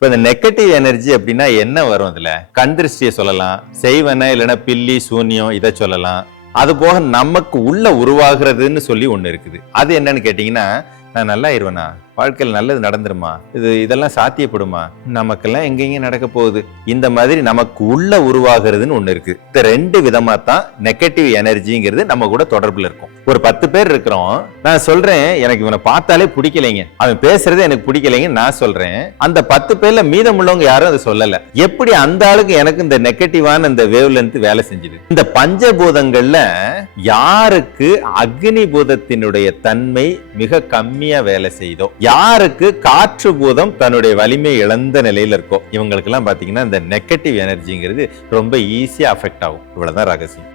இப்ப இந்த negative energy அப்படின்னா என்ன வரும் அதுல? கண் திருஷ்டியை சொல்லலாம், செய்வன இல்லைன்னா பில்லி சூன்யம் இதை சொல்லலாம். அது போக நமக்கு உள்ள உருவாகிறதுன்னு சொல்லி ஒண்ணு இருக்குது. அது என்னன்னு கேட்டீங்கன்னா, நான் நல்லா இருவேனா, வாழ்க்கையில் நல்லது நடந்துருமா, இதெல்லாம் சாத்தியப்படுமா, நமக்கெல்லாம் எங்கெங்க நடக்க போகுது, இந்த மாதிரி நமக்கு உள்ள உருவாகிறதுன்னு ஒண்ணு இருக்கு. இந்த ரெண்டு விதமா தான் நெகட்டிவ் எனர்ஜிங்கிறது நம்ம கூட தொடர்புல இருக்கும். ஒரு 10 பேர் இருக்கிறோம், நான் சொல்றேன் எனக்கு இவனை பார்த்தாலே பிடிக்கலைங்க, அவன் பேசுறதே எனக்கு பிடிக்கலைங்க நான் சொல்றேன். அந்த 10 பேர்ல மீதம் உள்ளவங்க யாரும் அதை சொல்லல. எப்படி அந்த ஆளுக்கு எனக்கு இந்த நெகட்டிவான இந்த வேவ் லென்த் வேலை செஞ்சுது? இந்த பஞ்சபூதங்கள்ல யாருக்கு அக்னி பூதத்தினுடைய தன்மை மிக கம்மியா வேலை செய்தோ, யாருக்கு காற்று பூதம் தன்னுடைய வலிமை இழந்த நிலையில இருக்கோ, இவங்களுக்கு எல்லாம் பாத்தீங்கன்னா இந்த நெகட்டிவ் எனர்ஜிங்கிறது ரொம்ப ஈஸியா அஃபெக்ட் ஆகும். இவ்வளவுதான் ரகசியம்.